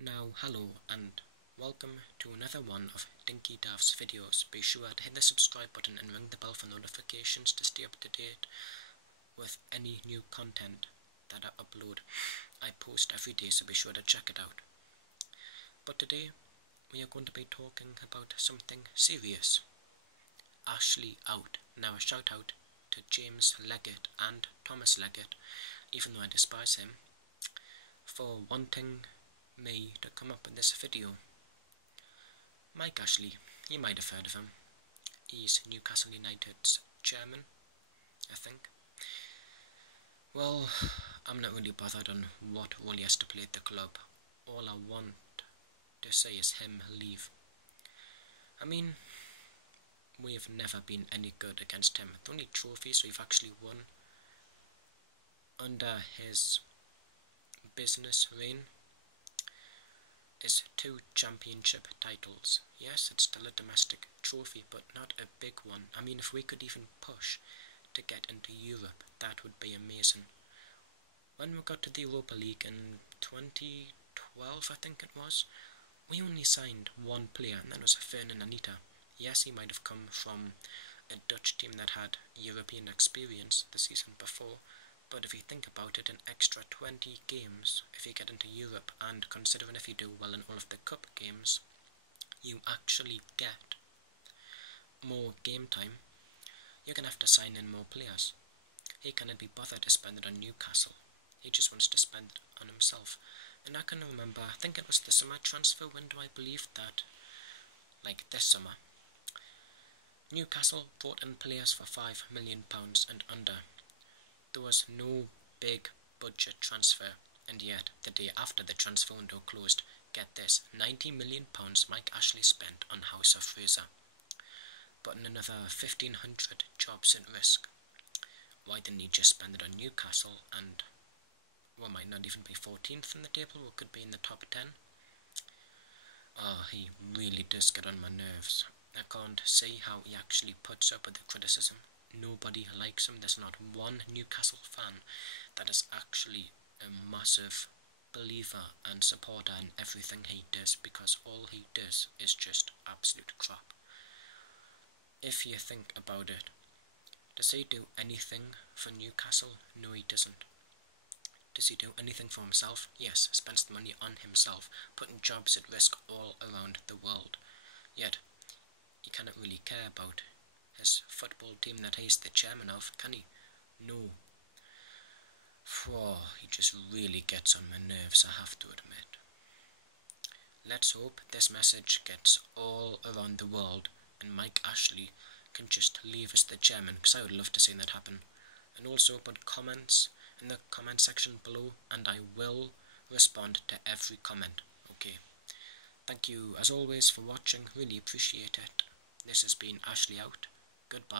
Now, hello and welcome to another one of Dinky Dav's videos. Be sure to hit the subscribe button and ring the bell for notifications to stay up to date with any new content that I upload. I post every day, so be sure to check it out. But today, we are going to be talking about something serious. Ashley out. Now a shout out to James Leggett and Thomas Leggett, even though I despise him, for wanting me to come up with this video. Mike Ashley, you might have heard of him. He's Newcastle United's chairman, I think. Well, I'm not really bothered on what role he has to play at the club. All I want to say is him leave. I mean, we've never been any good against him. The only trophies we've actually won under his business reign is 2 championship titles. Yes, it's still a domestic trophy, but not a big one. I mean, if we could even push to get into Europe, that would be amazing. When we got to the Europa League in 2012, I think it was, we only signed one player, and that was Fernand Anita. Yes, he might have come from a Dutch team that had European experience the season before, but if you think about it, an extra 20 games if you get into Europe, and considering if you do well in all of the cup games, you actually get more game time. You're going to have to sign in more players. He cannot be bothered to spend it on Newcastle. He just wants to spend it on himself. And I can remember, I think it was the summer transfer window, I believe, that, like this summer, Newcastle brought in players for £5 million and under. There was no big budget transfer, and yet the day after the transfer window closed, get this, £90 million Mike Ashley spent on House of Fraser, putting another 1,500 jobs at risk. Why didn't he just spend it on Newcastle and we might not even be 14th in the table, we could be in the top 10? Oh, he really does get on my nerves. I can't see how he actually puts up with the criticism. Nobody likes him. There's not one Newcastle fan that is actually a massive believer and supporter in everything he does, because all he does is just absolute crap. If you think about it, does he do anything for Newcastle? No, he doesn't. Does he do anything for himself? Yes, spends the money on himself, putting jobs at risk all around the world. Yet, he cannot really care about his football team that he's the chairman of, can he? No. Oh, he just really gets on my nerves, I have to admit. Let's hope this message gets all around the world and Mike Ashley can just leave as the chairman, because I would love to see that happen. And also put comments in the comment section below, and I will respond to every comment. Okay. Thank you as always for watching, really appreciate it. This has been Ashley out. Goodbye.